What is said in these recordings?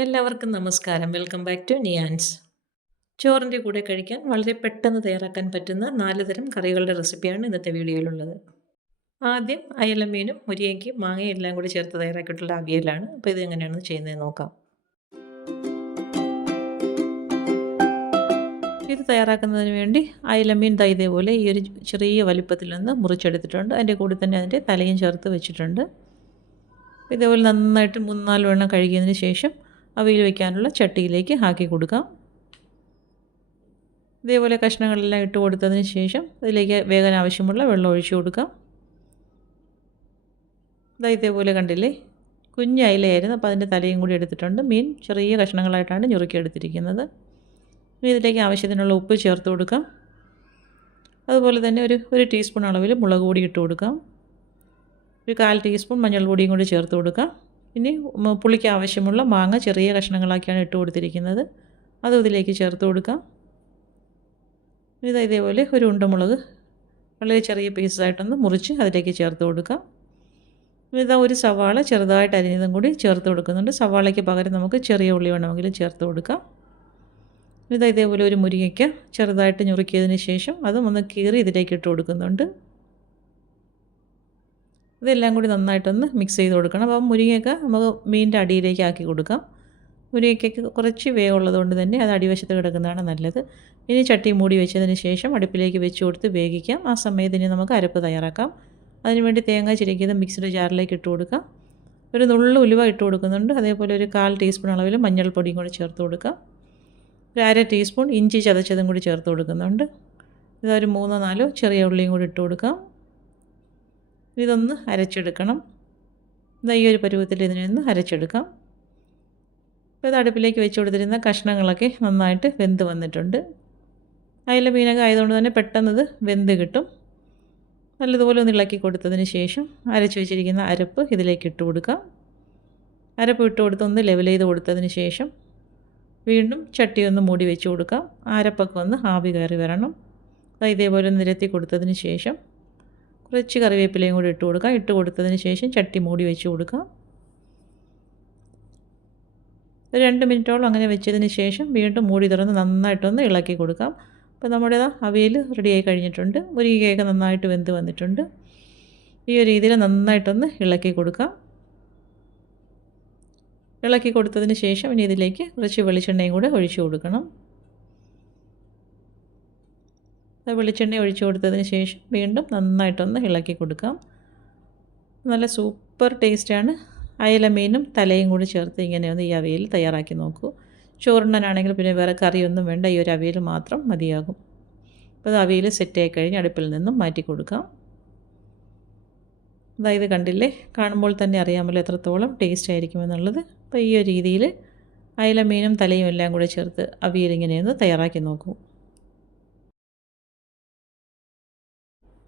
എല്ലാവർക്കും നമസ്കാരം. Welcome back to Niyans. ചോറിൻ്റെ കൂടെ കഴിക്കാൻ വളരെ പെട്ടെന്ന് തയ്യാറാക്കാൻ പറ്റുന്ന 4 തരം കറികളുടെ റെസിപ്പിയാണ് ഇന്നത്തെ വീഡിയോയിലുള്ളത്. ആദ്യം അയലമീനും മുരിങ്ങയ്ക്കും മാങ്ങയും എല്ലാം കൂടി ചേർത്ത് തയ്യാറാക്കിയിട്ടുള്ള അവിയലാണ്. അപ്പോൾ ഇത് എങ്ങനെയാണെന്ന് ചെയ്യുന്നത് നോക്കാം. ഇത് തയ്യാറാക്കുന്നതിന് വേണ്ടി അയലമീൻ ഇതേപോലെ ഈ ഒരു ചെറിയ വലിപ്പത്തിൽ നിന്ന് മുറിച്ചെടുത്തിട്ടുണ്ട്. അതിൻ്റെ കൂടെ തന്നെ അതിൻ്റെ തലയും ചേർത്ത് വെച്ചിട്ടുണ്ട്. ഇതേപോലെ നന്നായിട്ട് 3-4 വെണ്ണം കഴുകിയതിന് ശേഷം അവിയൽ വയ്ക്കാനുള്ള ചട്ടിയിലേക്ക് ആക്കി കൊടുക്കാം. ഇതേപോലെ കഷ്ണങ്ങളെല്ലാം ഇട്ട് കൊടുത്തതിന് ശേഷം ഇതിലേക്ക് വേകാൻ ആവശ്യമുള്ള വെള്ളം ഒഴിച്ചു കൊടുക്കാം. ഇതേപോലെ കണ്ടില്ലേ, കുഞ്ഞ് അയിലയായിരുന്നു, അപ്പോൾ അതിൻ്റെ തലയും കൂടി എടുത്തിട്ടുണ്ട്. മീൻ ചെറിയ കഷ്ണങ്ങളായിട്ടാണ് ഞുറുക്കിയെടുത്തിരിക്കുന്നത്. ഇതിലേക്ക് ആവശ്യത്തിനുള്ള ഉപ്പ് ചേർത്ത് കൊടുക്കാം. അതുപോലെ തന്നെ ഒരു ടീസ്പൂൺ അളവിൽ മുളക് പൊടി ഇട്ട് കൊടുക്കാം. ഒരു 1/4 ടീസ്പൂൺ മഞ്ഞൾപ്പൊടിയും കൂടി ചേർത്ത് കൊടുക്കാം. ഇനി പുളിക്ക് ആവശ്യമുള്ള മാങ്ങ ചെറിയ കഷ്ണങ്ങളാക്കിയാണ് ഇട്ട് കൊടുത്തിരിക്കുന്നത്. അതും ഇതിലേക്ക് ചേർത്ത് കൊടുക്കാം. ഇതേപോലെ ഒരു ഉണ്ടമുളക് വളരെ ചെറിയ പീസായിട്ടൊന്ന് മുറിച്ച് അതിലേക്ക് ചേർത്ത് കൊടുക്കാം. ഒരു സവാള ചെറുതായിട്ട് അരിഞ്ഞതും കൂടി ചേർത്ത് കൊടുക്കുന്നുണ്ട്. സവാളയ്ക്ക് പകരം നമുക്ക് ചെറിയ ഉള്ളി വേണമെങ്കിലും ചേർത്ത് കൊടുക്കാം. ഇതേപോലെ ഒരു മുരിങ്ങയ്ക്ക ചെറുതായിട്ട് ഞുറുക്കിയതിന് ശേഷം അതും ഒന്ന് കീറി ഇതിലേക്ക് ഇട്ട് കൊടുക്കുന്നുണ്ട്. ഇതെല്ലാം കൂടി നന്നായിട്ടൊന്ന് മിക്സ് ചെയ്ത് കൊടുക്കണം. അപ്പം മുരിങ്ങയ്ക്ക നമുക്ക് മീനിൻ്റെ അടിയിലേക്ക് ആക്കി കൊടുക്കാം. മുരിങ്ങയ്ക്കയ്ക്ക് കുറച്ച് വേവുള്ളത് കൊണ്ട് തന്നെ അത് അടിവശത്ത് കിടക്കുന്നതാണ് നല്ലത്. ഇനി ചട്ടി മൂടി വെച്ചതിന് ശേഷം അടുപ്പിലേക്ക് വെച്ച് കൊടുത്ത് വേവിക്കാം. ആ സമയത്തിന് നമുക്ക് അരപ്പ് തയ്യാറാക്കാം. അതിനുവേണ്ടി തേങ്ങ ചിരകിയത് മിക്സിയുടെ ജാറിലേക്ക് ഇട്ട് കൊടുക്കാം. ഒരു നുള്ളു ഉലുവ ഇട്ട് കൊടുക്കുന്നുണ്ട്. അതേപോലെ ഒരു 1/4 ടീസ്പൂൺ അളവിൽ മഞ്ഞൾപ്പൊടിയും കൂടി ചേർത്ത് കൊടുക്കാം. ഒരു 1/2 ടീസ്പൂൺ ഇഞ്ചി ചതച്ചതും കൂടി ചേർത്ത് കൊടുക്കുന്നുണ്ട്. ഇതൊരു 3-4 ചെറിയ ഉള്ളിയും കൂടി ഇട്ട് കൊടുക്കാം. ഇതൊന്ന് അരച്ചെടുക്കണം. ഈ ഒരു പരുവത്തിൽ ഇതിനൊന്ന് അരച്ചെടുക്കാം. അപ്പോൾ ഇത് അടുപ്പിലേക്ക് വെച്ച് കൊടുത്തിരുന്ന കഷ്ണങ്ങളൊക്കെ നന്നായിട്ട് വെന്ത് വന്നിട്ടുണ്ട്. അയില മീനൊക്കെ ആയതുകൊണ്ട് തന്നെ പെട്ടെന്നത് വെന്ത് കിട്ടും. നല്ലതുപോലെ ഒന്ന് ഇളക്കി കൊടുത്തതിന് ശേഷം അരച്ച് വെച്ചിരിക്കുന്ന അരപ്പ് ഇതിലേക്ക് ഇട്ട് കൊടുക്കാം. അരപ്പ് ഇട്ട് കൊടുത്ത് ഒന്ന് ലെവൽ ചെയ്ത് കൊടുത്തതിന് ശേഷം വീണ്ടും ചട്ടി ഒന്ന് മൂടി വെച്ച് കൊടുക്കാം. അരപ്പൊക്കെ ഒന്ന് ആവി കയറി വരണം. ഇതേപോലെ നിരത്തി കൊടുത്തതിന് ശേഷം കുറച്ച് കറിവേപ്പിലയും കൂടി ഇട്ട് കൊടുക്കാം. ഇട്ട് കൊടുത്തതിന് ശേഷം ചട്ടി മൂടി വെച്ച് കൊടുക്കാം. 2 മിനിറ്റോളം അങ്ങനെ വെച്ചതിന് ശേഷം വീണ്ടും മൂടി തുറന്ന് നന്നായിട്ടൊന്ന് ഇളക്കി കൊടുക്കാം. അപ്പോൾ നമ്മുടെ അവിയൽ റെഡിയായി കഴിഞ്ഞിട്ടുണ്ട്. മുരിങ്ങയൊക്കെ നന്നായിട്ട് വെന്ത് വന്നിട്ടുണ്ട്. ഈ ഒരു രീതിയിൽ നന്നായിട്ടൊന്ന് ഇളക്കി കൊടുക്കാം. ഇളക്കി കൊടുത്തതിന് ശേഷം ഇനി ഇതിലേക്ക് കുറച്ച് വെളിച്ചെണ്ണയും കൂടെ ഒഴിച്ചു കൊടുക്കണം. വെളിച്ചെണ്ണ ഒഴിച്ചു കൊടുത്തതിന് ശേഷം വീണ്ടും നന്നായിട്ടൊന്ന് ഇളക്കി കൊടുക്കാം. നല്ല സൂപ്പർ ടേസ്റ്റാണ്. അയല മീനും തലയും കൂടി ചേർത്ത് ഇങ്ങനെയൊന്ന് ഈ അവിയൽ തയ്യാറാക്കി നോക്കൂ. ചോറുണ്ണനാണെങ്കിൽ പിന്നെ വേറെ കറിയൊന്നും വേണ്ട, ഈ ഒരു അവിയൽ മാത്രം മതിയാകും. അപ്പോൾ അത് അവിയൽ സെറ്റായി കഴിഞ്ഞ് അടുപ്പിൽ നിന്നും മാറ്റി കൊടുക്കാം. അതായത് കണ്ടില്ലേ, കാണുമ്പോൾ തന്നെ അറിയാമല്ലോ എത്രത്തോളം ടേസ്റ്റ് ആയിരിക്കുമെന്നുള്ളത്. അപ്പോൾ ഈ ഒരു രീതിയിൽ അയല മീനും തലയും എല്ലാം കൂടി ചേർത്ത് അവിയൽ ഇങ്ങനെയൊന്ന് തയ്യാറാക്കി നോക്കൂ.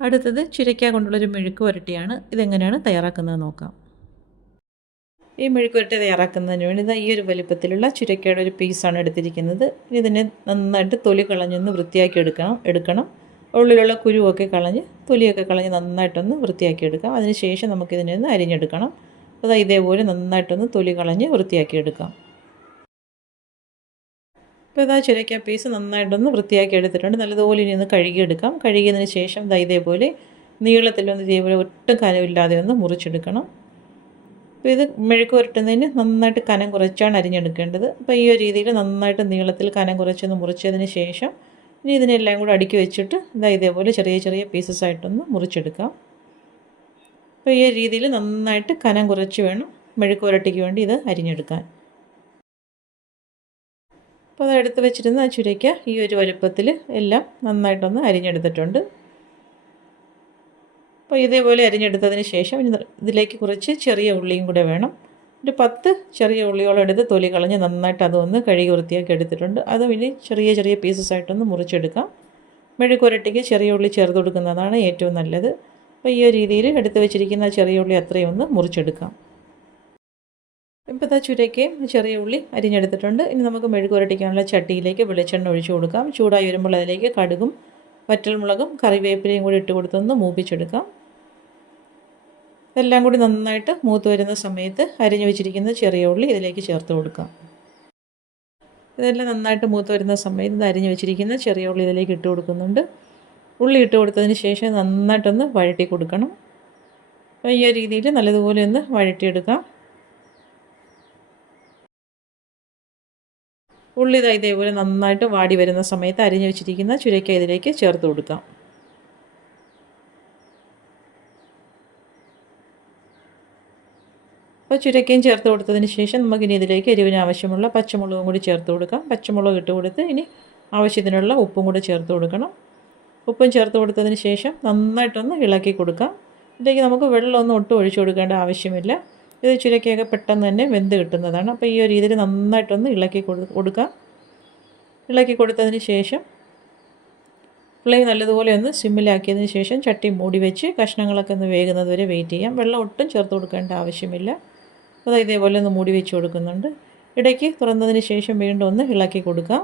അടുത്തത് ചുരയ്ക്ക കൊണ്ടുള്ളൊരു മെഴുക്ക് പുരട്ടിയാണ്. ഇതെങ്ങനെയാണ് തയ്യാറാക്കുന്നത് നോക്കാം. ഈ മെഴുക്ക് പുരട്ടി തയ്യാറാക്കുന്നതിന് വേണ്ടി ഈ ഒരു വലിപ്പത്തിലുള്ള ചുരയ്ക്കയുടെ ഒരു പീസാണ് എടുത്തിരിക്കുന്നത്. ഇതിനെ നന്നായിട്ട് തൊലി കളഞ്ഞൊന്ന് വൃത്തിയാക്കി എടുക്കണം. ഉള്ളിലുള്ള കുരുവൊക്കെ കളഞ്ഞ് തൊലിയൊക്കെ കളഞ്ഞ് നന്നായിട്ടൊന്ന് വൃത്തിയാക്കി എടുക്കാം. അതിന് ശേഷം നമുക്കിതിനെ ഒന്ന് അരിഞ്ഞെടുക്കണം. അപ്പോൾ ഇതേപോലെ നന്നായിട്ടൊന്ന് തൊലി കളഞ്ഞ് വൃത്തിയാക്കി എടുക്കാം. അപ്പോൾ ചുരയ്ക്ക പീസ് നന്നായിട്ടൊന്ന് വൃത്തിയാക്കി എടുത്തിട്ടുണ്ട്. നല്ലതുപോലെ ഇനി ഒന്ന് കഴുകിയെടുക്കാം. കഴുകിയതിന് ശേഷം ഇതേപോലെ നീളത്തിലൊന്ന് ഇതേപോലെ ഒട്ടും കനമില്ലാതെ ഒന്ന് മുറിച്ചെടുക്കണം. അപ്പോൾ ഇത് മെഴുക്ക് പുരട്ടുന്നതിന് നന്നായിട്ട് കനം കുറച്ചാണ് അരിഞ്ഞെടുക്കേണ്ടത്. അപ്പോൾ ഈ ഒരു രീതിയിൽ നന്നായിട്ട് നീളത്തിൽ കനം കുറച്ചൊന്ന് മുറിച്ചതിന് ശേഷം ഇനി ഇതിനെല്ലാം കൂടെ അടുക്കി വെച്ചിട്ട് ഇതേപോലെ ചെറിയ ചെറിയ പീസസ് ആയിട്ടൊന്ന് മുറിച്ചെടുക്കാം. അപ്പോൾ ഈ രീതിയിൽ നന്നായിട്ട് കനം കുറച്ച് വേണം മെഴുക്ക് പുരട്ടിക്ക് വേണ്ടി ഇത് അരിഞ്ഞെടുക്കാൻ. അപ്പോൾ അത് എടുത്ത് വെച്ചിരുന്ന ആ ചുരയ്ക്ക ഈ ഒരു വലുപ്പത്തിൽ എല്ലാം നന്നായിട്ടൊന്ന് അരിഞ്ഞെടുത്തിട്ടുണ്ട്. അപ്പോൾ ഇതേപോലെ അരിഞ്ഞെടുത്തതിന് ശേഷം ഇതിലേക്ക് കുറച്ച് ചെറിയ ഉള്ളിയും കൂടെ വേണം. ഒരു 10 ചെറിയ ഉള്ളിയോളം എടുത്ത് തൊലി കളഞ്ഞ് നന്നായിട്ട് അതൊന്ന് കഴുകി വൃത്തിയാക്കി എടുത്തിട്ടുണ്ട്. അതും ഇനി ചെറിയ ചെറിയ പീസസ് ആയിട്ടൊന്ന് മുറിച്ചെടുക്കാം. മെഴുക്ക് പുരട്ടിക്ക് ചെറിയ ഉള്ളി ചേർത്ത് കൊടുക്കുന്നതാണ് ഏറ്റവും നല്ലത്. അപ്പോൾ ഈ ഒരു രീതിയിൽ എടുത്ത് വെച്ചിരിക്കുന്ന ചെറിയ ഉള്ളി അത്രയും ഒന്ന് മുറിച്ചെടുക്കാം. ഇപ്പോൾ ചുരയ്ക്കയും ചെറിയ ഉള്ളി അരിഞ്ഞെടുത്തിട്ടുണ്ട്. ഇനി നമുക്ക് മെഴുക്ക് പുരട്ടിക്കാനുള്ള ചട്ടിയിലേക്ക് വെളിച്ചെണ്ണ ഒഴിച്ചു കൊടുക്കാം. ചൂടായി വരുമ്പോൾ അതിലേക്ക് കടുകും വറ്റൽമുളകും കറിവേപ്പിലയും കൂടി ഇട്ട് കൊടുത്തൊന്ന് മൂപ്പിച്ചെടുക്കാം. ഇതെല്ലാം കൂടി നന്നായിട്ട് മൂത്ത് വരുന്ന സമയത്ത് അരിഞ്ഞു വെച്ചിരിക്കുന്ന ചെറിയ ഉള്ളി ഇതിലേക്ക് ചേർത്ത് കൊടുക്കാം. ഇതെല്ലാം നന്നായിട്ട് മൂത്ത് വരുന്ന സമയത്ത് ഇത് അരിഞ്ഞ് വെച്ചിരിക്കുന്ന ചെറിയ ഉള്ളി ഇതിലേക്ക് ഇട്ട് കൊടുക്കുന്നുണ്ട്. ഉള്ളി ഇട്ട് കൊടുത്തതിന് ശേഷം നന്നായിട്ടൊന്ന് വഴറ്റി കൊടുക്കണം. അപ്പോൾ ഈ ഒരു രീതിയിൽ നല്ലതുപോലെ ഒന്ന് വഴറ്റിയെടുക്കാം. ഉള്ളി ഇതേപോലെ നന്നായിട്ട് വാടി വരുന്ന സമയത്ത് അരിഞ്ഞ് വെച്ചിരിക്കുന്ന ചുരക്ക ഇതിലേക്ക് ചേർത്ത് കൊടുക്കാം. അപ്പോൾ ചുരക്കയും ചേർത്ത് കൊടുത്തതിന് ശേഷം നമുക്കിനി ഇതിലേക്ക് എരിവിന് ആവശ്യമുള്ള പച്ചമുളകും കൂടി ചേർത്ത് കൊടുക്കാം. പച്ചമുളക് ഇട്ട് കൊടുത്ത് ഇനി ആവശ്യത്തിനുള്ള ഉപ്പും കൂടി ചേർത്ത് കൊടുക്കണം. ഉപ്പും ചേർത്ത് കൊടുത്തതിന് ശേഷം നന്നായിട്ടൊന്ന് ഇളക്കി കൊടുക്കാം. ഇതിലേക്ക് നമുക്ക് വെള്ളമൊന്നും ഒട്ടും ഒഴിച്ചു കൊടുക്കേണ്ട ആവശ്യമില്ല. ഇത് ചുരക്കയൊക്കെ പെട്ടെന്ന് തന്നെ വെന്ത് കിട്ടുന്നതാണ്. അപ്പോൾ ഈ ഒരു രീതിയിൽ നന്നായിട്ടൊന്ന് ഇളക്കി കൊടുക്കാം. ഇളക്കി കൊടുത്തതിന് ശേഷം ഫ്ലെയിം നല്ലതുപോലെ ഒന്ന് സിമ്മിലാക്കിയതിന് ശേഷം ചട്ടി മൂടി വെച്ച് കഷ്ണങ്ങളൊക്കെ ഒന്ന് വേകുന്നത് വരെ വെയിറ്റ് ചെയ്യാം. വെള്ളം ഒട്ടും ചേർത്ത് കൊടുക്കേണ്ട ആവശ്യമില്ല. അത് ഇതേപോലെ ഒന്ന് മൂടി വെച്ച് കൊടുക്കുന്നുണ്ട്. ഇടയ്ക്ക് തുറന്നതിന് ശേഷം വീണ്ടും ഒന്ന് ഇളക്കി കൊടുക്കാം.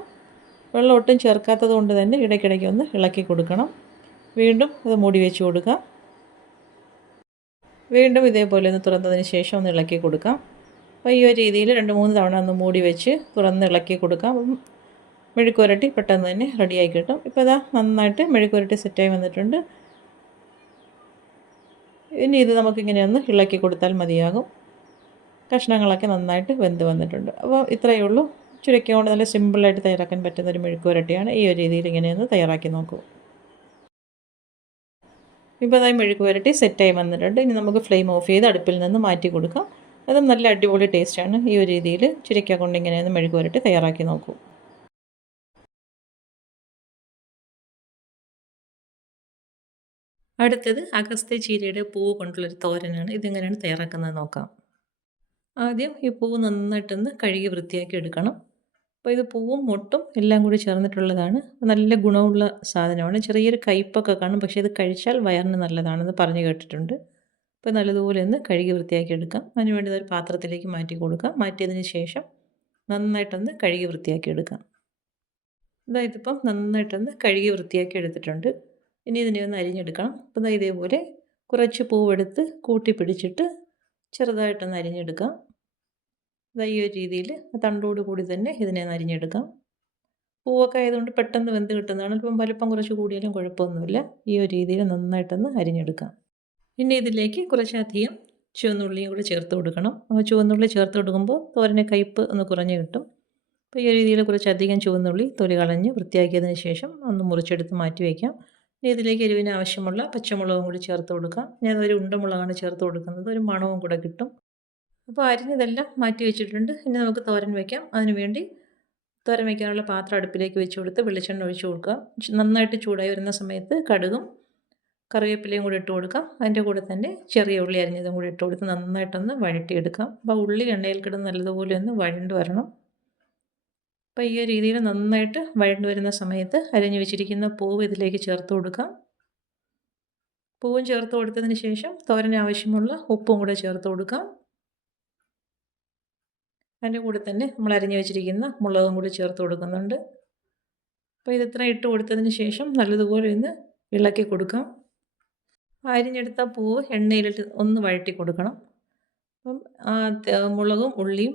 വെള്ളം ഒട്ടും ചേർക്കാത്തത് കൊണ്ട് തന്നെ ഇടയ്ക്കിടയ്ക്ക് ഒന്ന് ഇളക്കി കൊടുക്കണം. വീണ്ടും അത് മൂടി വെച്ച് കൊടുക്കാം. വീണ്ടും ഇതേപോലെ ഒന്ന് തുറന്നതിന് ശേഷം ഒന്ന് ഇളക്കി കൊടുക്കാം. അപ്പോൾ ഈ ഒരു രീതിയിൽ 2-3 തവണ ഒന്ന് മൂടി വെച്ച് തുറന്ന് ഇളക്കി കൊടുക്കാം. മെഴുക്കുവരട്ടി പെട്ടെന്ന് തന്നെ റെഡിയായി കിട്ടും. ഇപ്പോൾ ഇതാ നന്നായിട്ട് മെഴുക്കുവരട്ടി സെറ്റായി വന്നിട്ടുണ്ട്. ഇനി ഇത് നമുക്കിങ്ങനെ ഒന്ന് ഇളക്കി കൊടുത്താൽ മതിയാകും. കഷ്ണങ്ങളൊക്കെ നന്നായിട്ട് വെന്ത് വന്നിട്ടുണ്ട്. അപ്പോൾ ഇത്രയേ ഉള്ളൂ. ചുരുക്കി കൊണ്ട് നല്ല സിമ്പിളായിട്ട് തയ്യാറാക്കാൻ പറ്റുന്ന ഒരു മെഴുക്കുവരട്ടിയാണ്. ഈ ഒരു രീതിയിൽ ഇങ്ങനെയൊന്ന് തയ്യാറാക്കി നോക്കൂ. ഇപ്പോൾ അതായി മെഴുക്കുവരട്ടി സെറ്റായി വന്നിട്ടുണ്ട്. ഇനി നമുക്ക് ഫ്ലെയിം ഓഫ് ചെയ്ത് അടുപ്പിൽ നിന്ന് മാറ്റി കൊടുക്കാം. അതും നല്ല അടിപൊളി ടേസ്റ്റാണ്. ഈ ഒരു രീതിയിൽ ചുരുക്ക കൊണ്ട് ഇങ്ങനെയൊന്ന് മെഴുക്കുവരട്ടി തയ്യാറാക്കി നോക്കൂ. അടുത്തത് അഗസ്ത്യ ചീരയുടെ പൂവ് കൊണ്ടുള്ളൊരു തോരനാണ്. ഇതെങ്ങനെയാണ് തയ്യാറാക്കുന്നത് നോക്കാം. ആദ്യം ഈ പൂവ് നന്നായിട്ടൊന്ന് കഴുകി വൃത്തിയാക്കി എടുക്കണം. അപ്പോൾ ഇത് പൂവും മൊട്ടും എല്ലാം കൂടി ചേർന്നിട്ടുള്ളതാണ്. നല്ല ഗുണമുള്ള സാധനമാണ്. ചെറിയൊരു കയ്പ്പൊക്കെ കാണും, പക്ഷേ ഇത് കഴിച്ചാൽ വയറിന് നല്ലതാണെന്ന് പറഞ്ഞു കേട്ടിട്ടുണ്ട്. അപ്പോൾ നല്ലതുപോലെ ഒന്ന് കഴുകി വൃത്തിയാക്കി എടുക്കാം. അതിനുവേണ്ടി ഒരു പാത്രത്തിലേക്ക് മാറ്റി കൊടുക്കാം. മാറ്റിയതിന് ശേഷം നന്നായിട്ടൊന്ന് കഴുകി വൃത്തിയാക്കി എടുക്കാം. ഇതിപ്പം നന്നായിട്ടൊന്ന് കഴുകി വൃത്തിയാക്കി എടുത്തിട്ടുണ്ട്. ഇനി ഇതിനെ ഒന്ന് അരിഞ്ഞെടുക്കണം. അപ്പോൾ ഇതേപോലെ കുറച്ച് പൂവെടുത്ത് കൂട്ടി പിടിച്ചിട്ട് ചെറുതായിട്ടൊന്ന് അരിഞ്ഞെടുക്കാം. ഈ ഒരു രീതിയിൽ തണ്ടോട് കൂടി തന്നെ ഇതിനെ അരിഞ്ഞെടുക്കാം. പൂവൊക്കെ ആയതുകൊണ്ട് പെട്ടെന്ന് വെന്ത് കിട്ടുന്നതാണ്. ഇപ്പം വലിപ്പം കുറച്ച് കൂടിയാലും കുഴപ്പമൊന്നുമില്ല. ഈ ഒരു രീതിയിൽ നന്നായിട്ടൊന്ന് അരിഞ്ഞെടുക്കാം. ഇനി ഇതിലേക്ക് കുറച്ചധികം ചുവന്നുള്ളിയും കൂടി ചേർത്ത് കൊടുക്കണം. അപ്പോൾ ചുവന്നുള്ളി ചേർത്ത് കൊടുക്കുമ്പോൾ തോരന് കയ്പ്പ് ഒന്ന് കുറഞ്ഞ് കിട്ടും. അപ്പോൾ ഈ ഒരു രീതിയിൽ കുറച്ചധികം ചുവന്നുള്ളി തൊലി കളഞ്ഞ് വൃത്തിയാക്കിയതിന് ശേഷം ഒന്ന് മുറിച്ചെടുത്ത് മാറ്റി വയ്ക്കാം. ഇനി ഇതിലേക്ക് എരിവിന് ആവശ്യമുള്ള പച്ചമുളകും കൂടി ചേർത്ത് കൊടുക്കാം. ഞാനൊരു ഉണ്ടമുളകാണ് ചേർത്ത് കൊടുക്കുന്നത്. ഒരു മണവും കൂടെ കിട്ടും. അപ്പോൾ അരിഞ്ഞതെല്ലാം മാറ്റി വെച്ചിട്ടുണ്ട്. ഇനി നമുക്ക് തോരൻ വയ്ക്കാം. അതിനുവേണ്ടി തോരൻ വയ്ക്കാനുള്ള പാത്രം അടുപ്പിലേക്ക് വെച്ച് കൊടുത്ത് വെളിച്ചെണ്ണ ഒഴിച്ച് കൊടുക്കുക. നന്നായിട്ട് ചൂടായി വരുന്ന സമയത്ത് കടുകും കറിവേപ്പിലയും കൂടി ഇട്ട് കൊടുക്കാം. അതിൻ്റെ കൂടെ തന്നെ ചെറിയ ഉള്ളി അരിഞ്ഞതും കൂടി ഇട്ട് കൊടുത്ത് നന്നായിട്ടൊന്ന് വഴറ്റിയെടുക്കാം. അപ്പോൾ ഉള്ളി എണ്ണയിൽ കിടന്ന് നല്ലതുപോലെ ഒന്ന് വഴണ്ട് വരണം. അപ്പോൾ ഈ രീതിയിൽ നന്നായിട്ട് വഴണ്ട് വരുന്ന സമയത്ത് അരിഞ്ഞു വെച്ചിരിക്കുന്ന പൂവ് ഇതിലേക്ക് ചേർത്ത് കൊടുക്കാം. പൂവും ചേർത്ത് കൊടുത്തതിന് ശേഷം തോരന് ആവശ്യമുള്ള ഉപ്പും കൂടെ ചേർത്ത് കൊടുക്കാം. അതിൻ്റെ കൂടെ തന്നെ നമ്മൾ അരിഞ്ഞു വെച്ചിരിക്കുന്ന മുളകും കൂടി ചേർത്ത് കൊടുക്കുന്നുണ്ട്. അപ്പോൾ ഇതിത്ര ഇട്ട് കൊടുത്തതിന് ശേഷം നല്ലതുപോലെ ഒന്ന് ഇളക്കി കൊടുക്കാം. അരിഞ്ഞെടുത്ത പൂവ് എണ്ണയിലിട്ട് ഒന്ന് വഴറ്റി കൊടുക്കണം. അപ്പം മുളകും ഉള്ളിയും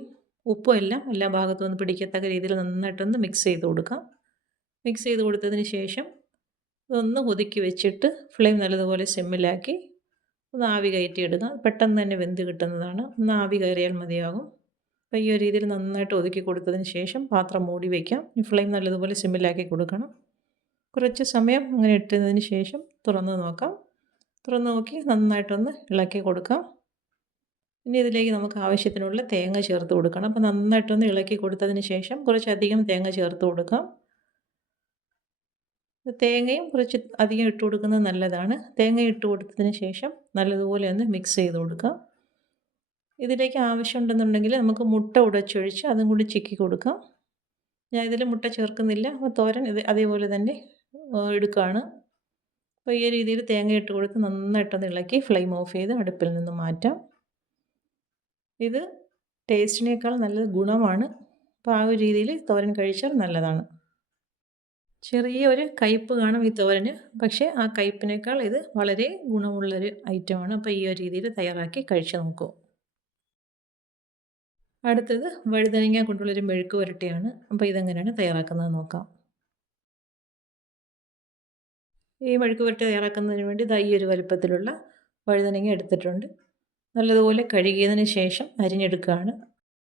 ഉപ്പും എല്ലാം എല്ലാ ഭാഗത്തും ഒന്ന് പിടിക്കത്തക്ക രീതിയിൽ നന്നായിട്ടൊന്ന് മിക്സ് ചെയ്ത് കൊടുക്കാം. മിക്സ് ചെയ്ത് കൊടുത്തതിന് ശേഷം ഇതൊന്ന് ഒതുക്കി വെച്ചിട്ട് ഫ്ലെയിം നല്ലതുപോലെ സിമ്മിലാക്കി ഒന്ന് ആവി കയറ്റിയെടുക്കാം. പെട്ടെന്ന് തന്നെ വെന്ത് കിട്ടുന്നതാണ്. ഒന്ന് ആവി കയറിയാൽ മതിയാകും. അപ്പോൾ ഈ ഒരു രീതിയിൽ നന്നായിട്ട് ഒതുക്കി കൊടുത്തതിന് ശേഷം പാത്രം മൂടി വയ്ക്കാം. ഫ്ലെയിം നല്ലതുപോലെ സിമ്മിലാക്കി കൊടുക്കണം. കുറച്ച് സമയം അങ്ങനെ ഇട്ടതിന് ശേഷം തുറന്ന് നോക്കാം. തുറന്ന് നോക്കി നന്നായിട്ടൊന്ന് ഇളക്കി കൊടുക്കാം. ഇനി ഇതിലേക്ക് നമുക്ക് ആവശ്യത്തിനുള്ള തേങ്ങ ചേർത്ത് കൊടുക്കണം. അപ്പോൾ നന്നായിട്ടൊന്ന് ഇളക്കി കൊടുത്തതിന് ശേഷം കുറച്ചധികം തേങ്ങ ചേർത്ത് കൊടുക്കാം. തേങ്ങയും കുറച്ച് അധികം ഇട്ട് കൊടുക്കുന്നത് നല്ലതാണ്. തേങ്ങ ഇട്ട് കൊടുത്തതിന് ശേഷം നല്ലതുപോലെ ഒന്ന് മിക്സ് ചെയ്ത് കൊടുക്കാം. ഇതിലേക്ക് ആവശ്യമുണ്ടെന്നുണ്ടെങ്കിൽ നമുക്ക് മുട്ട ഉടച്ചൊഴിച്ച് അതും കൂടി ചിക്കി കൊടുക്കാം. ഞാൻ ഇതിൽ മുട്ട ചേർക്കുന്നില്ല. അപ്പോൾ തോരൻ അതേപോലെ തന്നെ എടുക്കുകയാണ്. അപ്പോൾ ഈ രീതിയിൽ തേങ്ങ ഇട്ട് കൊടുത്ത് നന്നായിട്ടൊന്ന് ഇളക്കി ഫ്ലെയിം ഓഫ് ചെയ്ത് അടുപ്പിൽ നിന്ന് മാറ്റാം. ഇത് ടേസ്റ്റിനേക്കാൾ നല്ല ഗുണമാണ്. അപ്പോൾ ആ ഒരു രീതിയിൽ തോരൻ കഴിച്ചാൽ നല്ലതാണ്. ചെറിയ ഒരു കയ്പ്പ് കാണും ഈ തോരന്, പക്ഷേ ആ കയ്പ്പിനേക്കാൾ ഇത് വളരെ ഗുണമുള്ളൊരു ഐറ്റമാണ്. അപ്പോൾ ഈ ഒരു രീതിയിൽ തയ്യാറാക്കി കഴിച്ച് നോക്കൂ. അടുത്തത് വഴുതനങ്ങ കൊണ്ടുള്ളൊരു മെഴുക്ക് പുരട്ടിയാണ്. അപ്പോൾ ഇതെങ്ങനെയാണ് തയ്യാറാക്കുന്നത് നോക്കാം. ഈ മെഴുക്ക് പുരട്ടി തയ്യാറാക്കുന്നതിന് വേണ്ടി ദാ ഈ ഒരു വലുപ്പത്തിലുള്ള വഴുതനങ്ങ എടുത്തിട്ടുണ്ട്. നല്ലതുപോലെ കഴുകിയതിന് ശേഷം അരിഞ്ഞെടുക്കുകയാണ്.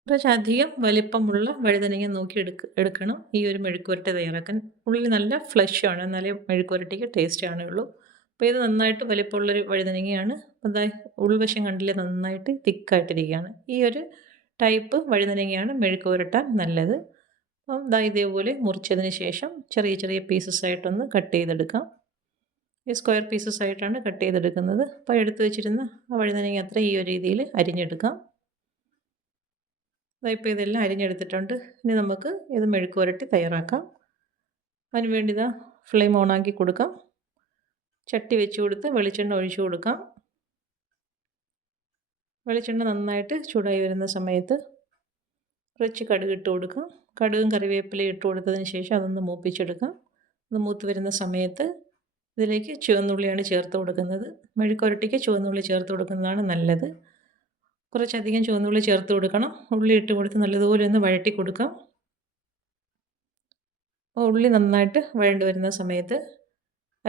കുറച്ചധികം വലിപ്പമുള്ള വഴുതനങ്ങ നോക്കി എടുക്കണം ഈ ഒരു മെഴുക്ക് പുരട്ടി തയ്യാറാക്കാൻ. ഉള്ളിൽ നല്ല ഫ്ലഷ് ആണ്, എന്നാലേ മെഴുക്ക് പുരട്ടിക്ക് ടേസ്റ്റ് കാണുകയുള്ളൂ. അപ്പോൾ ഇത് നന്നായിട്ട് വലിപ്പമുള്ളൊരു വഴുതനങ്ങയാണ്. അതാ ഉൾവശം കണ്ടില്ലേ, നന്നായിട്ട് തിക്കായിട്ടിരിക്കുകയാണ്. ഈ ഒരു ടൈപ്പ് വഴുതനങ്ങയാണ് മെഴുക്ക് പുരട്ടാൻ നല്ലത്. അപ്പം ദാ ഇതേപോലെ മുറിച്ചതിന് ശേഷം ചെറിയ ചെറിയ പീസസ് ആയിട്ടൊന്ന് കട്ട് ചെയ്തെടുക്കാം. ഈ സ്ക്വയർ പീസസ് ആയിട്ടാണ് കട്ട് ചെയ്തെടുക്കുന്നത്. അപ്പോൾ എടുത്തു വെച്ചിരുന്ന ആ വഴുതനങ്ങ അത്ര ഈ ഒരു രീതിയിൽ അരിഞ്ഞെടുക്കാം. ഇപ്പോൾ ഇതെല്ലാം അരിഞ്ഞെടുത്തിട്ടുണ്ട്. ഇനി നമുക്ക് ഇത് മെഴുക്ക് പുരട്ടി തയ്യാറാക്കാം. അതിന് വേണ്ടി ഇതാ ഫ്ലെയിം ഓണാക്കി കൊടുക്കാം. ചട്ടി വെച്ച് കൊടുത്ത് വെളിച്ചെണ്ണ ഒഴിച്ചു കൊടുക്കാം. വെളിച്ചെണ്ണ നന്നായിട്ട് ചൂടായി വരുന്ന സമയത്ത് കുറച്ച് കടുക് ഇട്ട് കൊടുക്കാം. കടുകും കറിവേപ്പിലയും ഇട്ട് കൊടുത്തതിന് ശേഷം അതൊന്ന് മൂപ്പിച്ചെടുക്കാം. അത് മൂത്ത് വരുന്ന സമയത്ത് ഇതിലേക്ക് ചുവന്നുള്ളിയാണ് ചേർത്ത് കൊടുക്കുന്നത്. മെഴുക്ക് പുരട്ടിക്ക് ചുവന്നുള്ളി ചേർത്ത് കൊടുക്കുന്നതാണ് നല്ലത്. കുറച്ചധികം ചുവന്നുള്ളി ചേർത്ത് കൊടുക്കണം. ഉള്ളി ഇട്ട് കൊടുത്ത് നല്ലതുപോലെ ഒന്ന് വഴറ്റി കൊടുക്കാം. ഉള്ളി നന്നായിട്ട് വഴണ്ട് വരുന്ന സമയത്ത്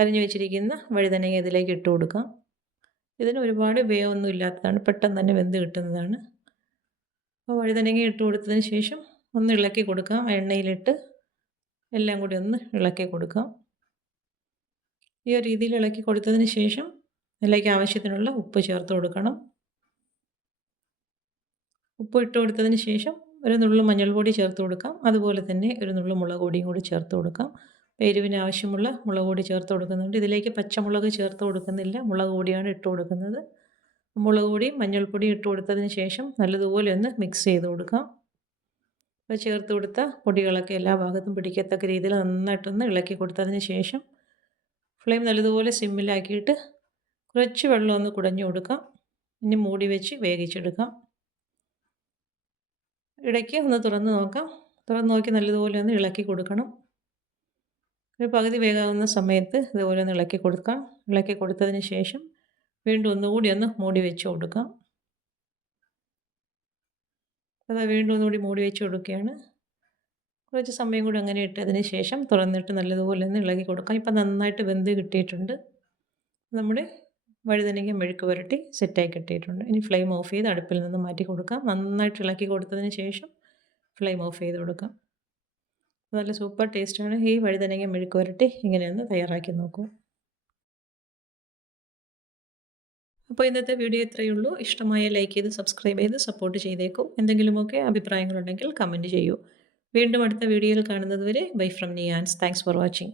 അരിഞ്ഞു വെച്ചിരിക്കുന്ന വഴുതനങ്ങ ഇതിലേക്ക് ഇട്ട് കൊടുക്കാം. ഇതിന് ഒരുപാട് വേവൊന്നും ഇല്ലാത്തതാണ്, പെട്ടെന്ന് തന്നെ വെന്ത് കിട്ടുന്നതാണ്. അപ്പോൾ വഴുതനങ്ങ ഇട്ട് കൊടുത്തതിന് ശേഷം ഒന്ന് ഇളക്കി കൊടുക്കാം. എണ്ണയിലിട്ട് എല്ലാം കൂടി ഒന്ന് ഇളക്കി കൊടുക്കാം. ഈ ഒരു രീതിയിൽ ഇളക്കി കൊടുത്തതിന് ശേഷം അതിലേക്ക് ആവശ്യത്തിനുള്ള ഉപ്പ് ചേർത്ത് കൊടുക്കണം. ഉപ്പ് ഇട്ട് കൊടുത്തതിന് ശേഷം ഒരു നുള്ളു മഞ്ഞൾപ്പൊടി ചേർത്ത് കൊടുക്കാം. അതുപോലെ തന്നെ ഒരു നുള്ളു മുളക് പൊടിയും കൂടി ചേർത്ത് കൊടുക്കാം. എരിവിന് ആവശ്യമുള്ള മുളക് പൊടി ചേർത്ത് കൊടുക്കുന്നുണ്ട്. ഇതിലേക്ക് പച്ചമുളക് ചേർത്ത് കൊടുക്കുന്നില്ല, മുളക് പൊടിയാണ് ഇട്ട് കൊടുക്കുന്നത്. മുളക് പൊടിയും മഞ്ഞൾപ്പൊടിയും ഇട്ട് കൊടുത്തതിന് ശേഷം നല്ലതുപോലെ ഒന്ന് മിക്സ് ചെയ്ത് കൊടുക്കാം. അപ്പോൾ ചേർത്ത് കൊടുത്ത പൊടികളൊക്കെ എല്ലാ ഭാഗത്തും പിടിക്കത്തക്ക രീതിയിൽ നന്നായിട്ടൊന്ന് ഇളക്കി കൊടുത്തതിന് ശേഷം ഫ്ലെയിം നല്ലതുപോലെ സിമ്മിലാക്കിയിട്ട് കുറച്ച് വെള്ളം ഒന്ന് കുടഞ്ഞു കൊടുക്കാം. ഇനി മൂടി വെച്ച് വേവിച്ചെടുക്കാം. ഇടയ്ക്ക് ഒന്ന് തുറന്ന് നോക്കാം. തുറന്ന് നോക്കി നല്ലതുപോലെ ഒന്ന് ഇളക്കി കൊടുക്കണം. ഒരു പകുതി വേകാവുന്ന സമയത്ത് ഇതുപോലെ ഒന്ന് ഇളക്കി കൊടുക്കാം. ഇളക്കി കൊടുത്തതിന് ശേഷം വീണ്ടും ഒന്നുകൂടി ഒന്ന് മൂടി വെച്ച് കൊടുക്കാം. അതാ വീണ്ടും ഒന്നുകൂടി മൂടി വെച്ച് കൊടുക്കുകയാണ്. കുറച്ച് സമയം കൂടി അങ്ങനെ ഇട്ടതിന് ശേഷം തുറന്നിട്ട് നല്ലതുപോലെ ഒന്ന് ഇളക്കി കൊടുക്കാം. ഇപ്പം നന്നായിട്ട് വെന്ത് കിട്ടിയിട്ടുണ്ട്. നമ്മുടെ വഴുതനങ്ങ മെഴുക്ക് പുരട്ടി സെറ്റായി കിട്ടിയിട്ടുണ്ട്. ഇനി ഫ്ലെയിം ഓഫ് ചെയ്ത് അടുപ്പിൽ നിന്ന് മാറ്റി കൊടുക്കാം. നന്നായിട്ട് ഇളക്കി കൊടുത്തതിന് ശേഷം ഫ്ലെയിം ഓഫ് ചെയ്ത് കൊടുക്കാം. നല്ല സൂപ്പർ ടേസ്റ്റാണ് ഈ വഴുതനങ്ങ മെഴുക്ക് പുരട്ടി. ഇങ്ങനെയൊന്ന് തയ്യാറാക്കി നോക്കൂ. അപ്പോൾ ഇന്നത്തെ വീഡിയോ ഇത്രയേ ഉള്ളൂ. ഇഷ്ടമായ ലൈക്ക് ചെയ്ത് സബ്സ്ക്രൈബ് ചെയ്ത് സപ്പോർട്ട് ചെയ്തേക്കും. എന്തെങ്കിലുമൊക്കെ അഭിപ്രായങ്ങളുണ്ടെങ്കിൽ കമൻറ്റ് ചെയ്യൂ. വീണ്ടും അടുത്ത വീഡിയോയിൽ കാണുന്നത് വരെ bye from Niyans. Thanks for watching.